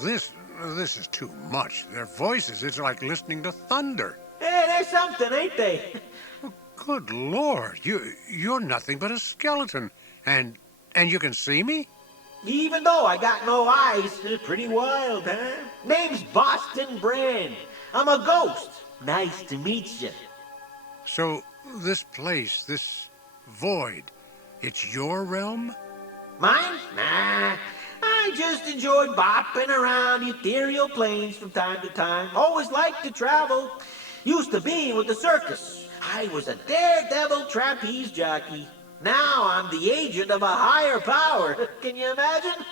This is too much. Their voices, it's like listening to thunder. Hey, they're something, ain't they? Good Lord, you're nothing but a skeleton. And you can see me? Even though I got no eyes, pretty wild, huh? Name's Boston Brand. I'm a ghost. Nice to meet you. So, this place, this void, it's your realm? Mine? Nah. I just enjoyed bopping around ethereal planes from time to time. Always liked to travel. Used to be with the circus. I was a daredevil trapeze jockey. Now I'm the agent of a higher power. Can you imagine?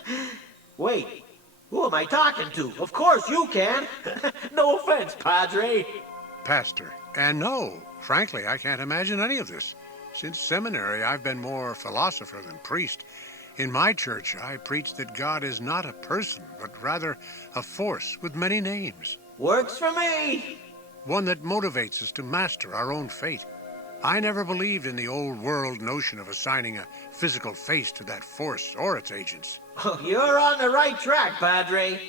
Wait, who am I talking to? Of course you can. No offense, Padre. Pastor. And no, frankly, I can't imagine any of this. Since seminary, I've been more philosopher than priest. In my church, I preach that God is not a person, but rather a force with many names. Works for me. One that motivates us to master our own fate. I never believed in the old world notion of assigning a physical face to that force or its agents. Oh, you're on the right track, Padre.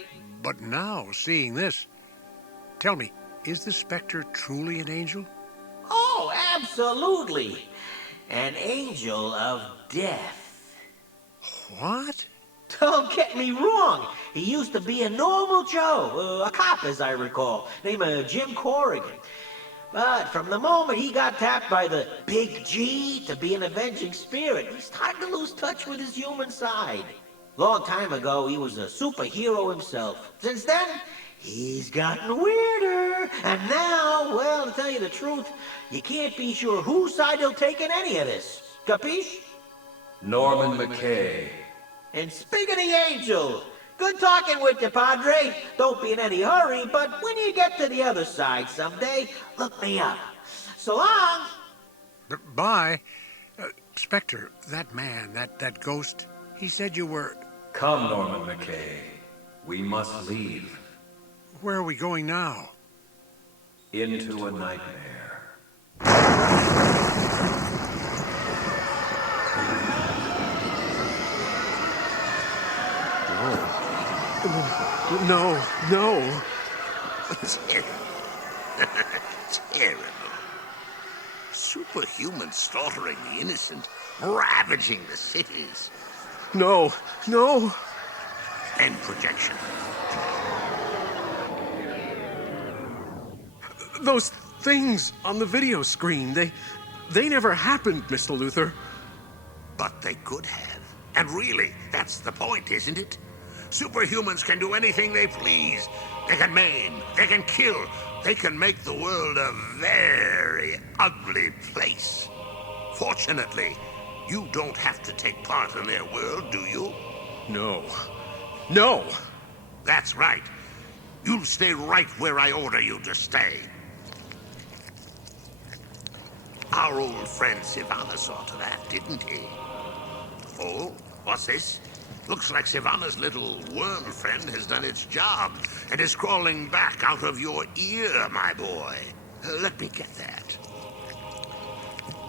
But now, seeing this, tell me, is the specter truly an angel? Oh, absolutely. An angel of death. What? Don't get me wrong. He used to be a normal Joe, a cop as I recall, named Jim Corrigan. But from the moment he got tapped by the big G to be an avenging spirit, he started to lose touch with his human side. Long time ago, he was a superhero himself. Since then, he's gotten weirder. And now, well, to tell you the truth, you can't be sure whose side he'll take in any of this. Capiche? Norman McKay. And speaking of the angel, good talking with you, Padre. Don't be in any hurry, but when you get to the other side someday, look me up. So long. Bye. Spectre, that man, that ghost, he said you were... Come, Norman McKay. We must leave. Where are we going now? Into a nightmare. No, no. Terrible. Superhuman slaughtering the innocent, ravaging the cities. No, no. And projection. Those things on the video screen, they never happened, Mr. Luther. But they could have. And really, that's the point, isn't it? Superhumans can do anything they please. They can maim, they can kill, they can make the world a very ugly place. Fortunately, you don't have to take part in their world, do you? No. No! That's right. You'll stay right where I order you to stay. Our old friend Sivana saw to that, didn't he? Oh, what's this? Looks like Sivana's little worm friend has done its job and is crawling back out of your ear, my boy. Let me get that.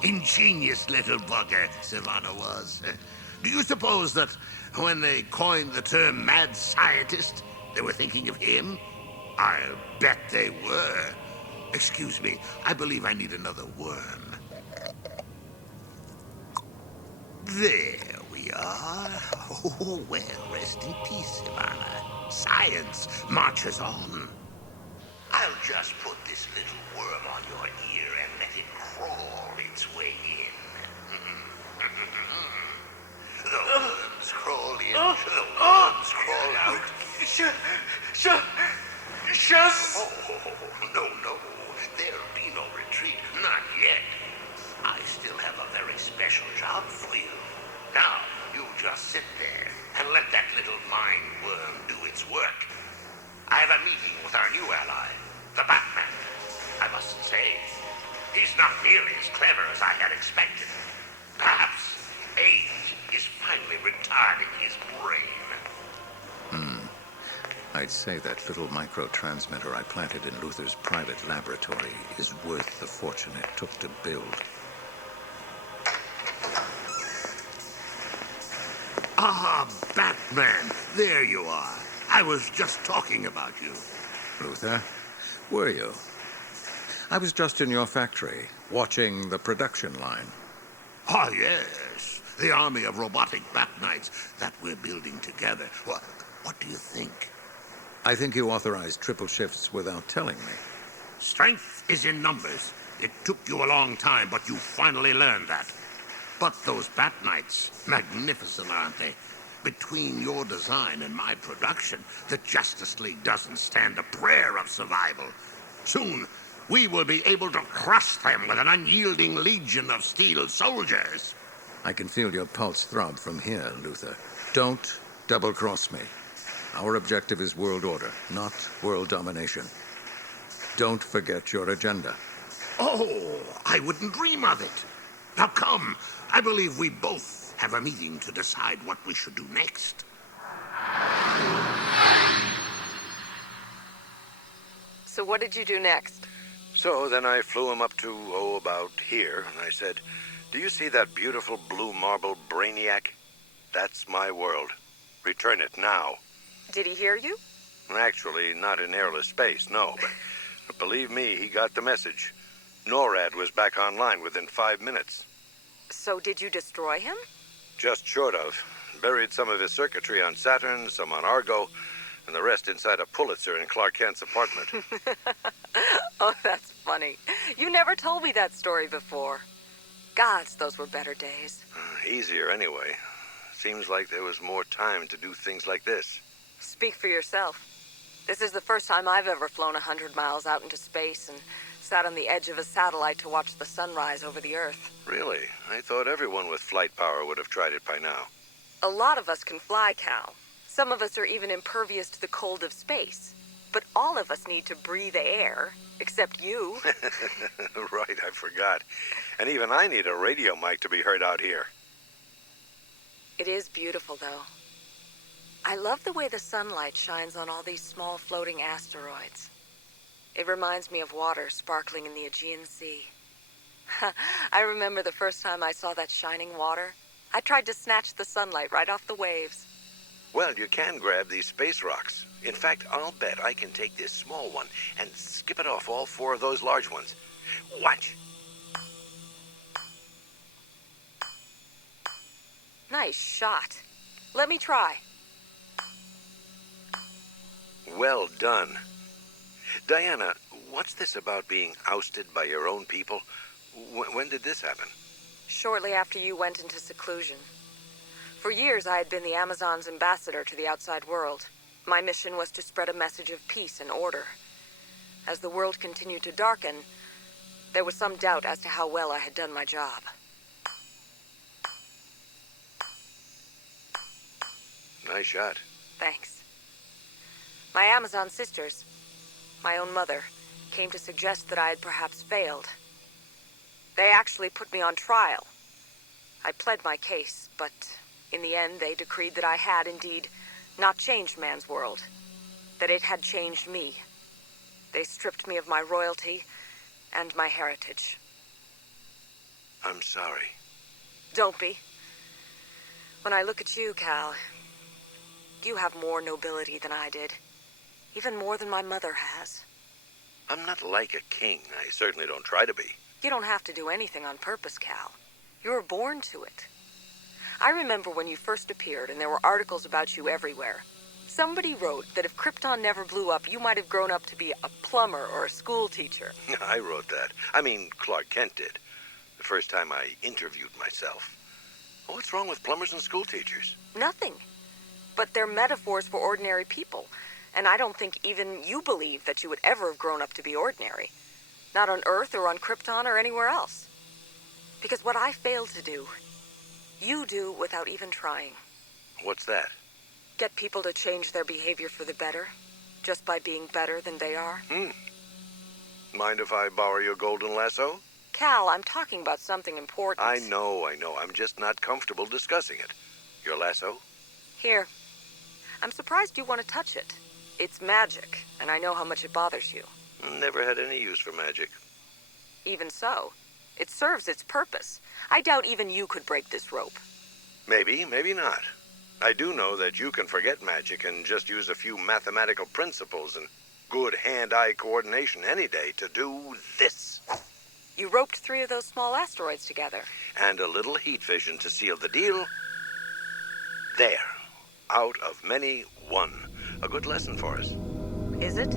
Ingenious little bugger, Sivana was. Do you suppose that when they coined the term mad scientist, they were thinking of him? I'll bet they were. Excuse me, I believe I need another worm. There we are. Oh, well, rest in peace, Sivana. Science marches on. I'll just put this little worm on your ear and let it crawl its way in. The worms crawl in, the worms crawl out. Just... Oh, no. There'll be no retreat. Not yet. I still have a very special job for you. Now, you just sit there and let that little mind worm do its work. I have a meeting with our new ally, the Batman. I must say, he's not nearly as clever as I had expected. Perhaps age is finally retarding his brain. I'd say that little microtransmitter I planted in Luther's private laboratory is worth the fortune it took to build. Ah, Batman, there you are. I was just talking about you. Luther, were you? I was just in your factory, watching the production line. Ah, yes. The army of robotic Bat Knights that we're building together. What do you think? I think you authorized triple shifts without telling me. Strength is in numbers. It took you a long time, but you finally learned that. But those Bat Knights, magnificent, aren't they? Between your design and my production, the Justice League doesn't stand a prayer of survival. Soon, we will be able to crush them with an unyielding legion of steel soldiers. I can feel your pulse throb from here, Luther. Don't double-cross me. Our objective is world order, not world domination. Don't forget your agenda. Oh, I wouldn't dream of it. Now come, I believe we both have a meeting to decide what we should do next. So what did you do next? So then I flew him up to, about here, and I said, "Do you see that beautiful blue marble brainiac? That's my world. Return it now." Did he hear you? Actually, not in airless space, no, but believe me, he got the message. NORAD was back online within 5 minutes. So did you destroy him? Just short of. Buried some of his circuitry on Saturn, some on Argo, and the rest inside a Pulitzer in Clark Kent's apartment. Oh, that's funny. You never told me that story before. Gods, those were better days. Easier anyway. Seems like there was more time to do things like this. Speak for yourself. This is the first time I've ever flown 100 miles out into space and sat on the edge of a satellite to watch the sunrise over the Earth. Really? I thought everyone with flight power would have tried it by now. A lot of us can fly, Cal. Some of us are even impervious to the cold of space. But all of us need to breathe air, except you. Right, I forgot. And even I need a radio mic to be heard out here. It is beautiful, though. I love the way the sunlight shines on all these small floating asteroids. It reminds me of water sparkling in the Aegean Sea. I remember the first time I saw that shining water. I tried to snatch the sunlight right off the waves. Well, you can grab these space rocks. In fact, I'll bet I can take this small one and skip it off all 4 of those large ones. Watch. Nice shot. Let me try. Well done. Diana, what's this about being ousted by your own people? When did this happen? Shortly after you went into seclusion. For years, I had been the Amazon's ambassador to the outside world. My mission was to spread a message of peace and order. As the world continued to darken, there was some doubt as to how well I had done my job. Nice shot. Thanks. My Amazon sisters, my own mother, came to suggest that I had perhaps failed. They actually put me on trial. I pled my case, but in the end they decreed that I had indeed not changed man's world, that it had changed me. They stripped me of my royalty and my heritage. I'm sorry. Don't be. When I look at you, Cal, you have more nobility than I did. Even more than my mother has. I'm not like a king. I certainly don't try to be. You don't have to do anything on purpose, Cal. You were born to it. I remember when you first appeared and there were articles about you everywhere. Somebody wrote that if Krypton never blew up, you might have grown up to be a plumber or a school teacher. I wrote that. I mean, Clark Kent did. The first time I interviewed myself. What's wrong with plumbers and school teachers? Nothing. But they're metaphors for ordinary people. And I don't think even you believe that you would ever have grown up to be ordinary. Not on Earth or on Krypton or anywhere else. Because what I failed to do, you do without even trying. What's that? Get people to change their behavior for the better, just by being better than they are. Mind if I borrow your golden lasso? Cal, I'm talking about something important. I know. I'm just not comfortable discussing it. Your lasso? Here. I'm surprised you want to touch it. It's magic, and I know how much it bothers you. Never had any use for magic. Even so, it serves its purpose. I doubt even you could break this rope. Maybe, maybe not. I do know that you can forget magic and just use a few mathematical principles and good hand-eye coordination any day to do this. You roped 3 of those small asteroids together. And a little heat vision to seal the deal. There. Out of many, one. A good lesson for us. Is it?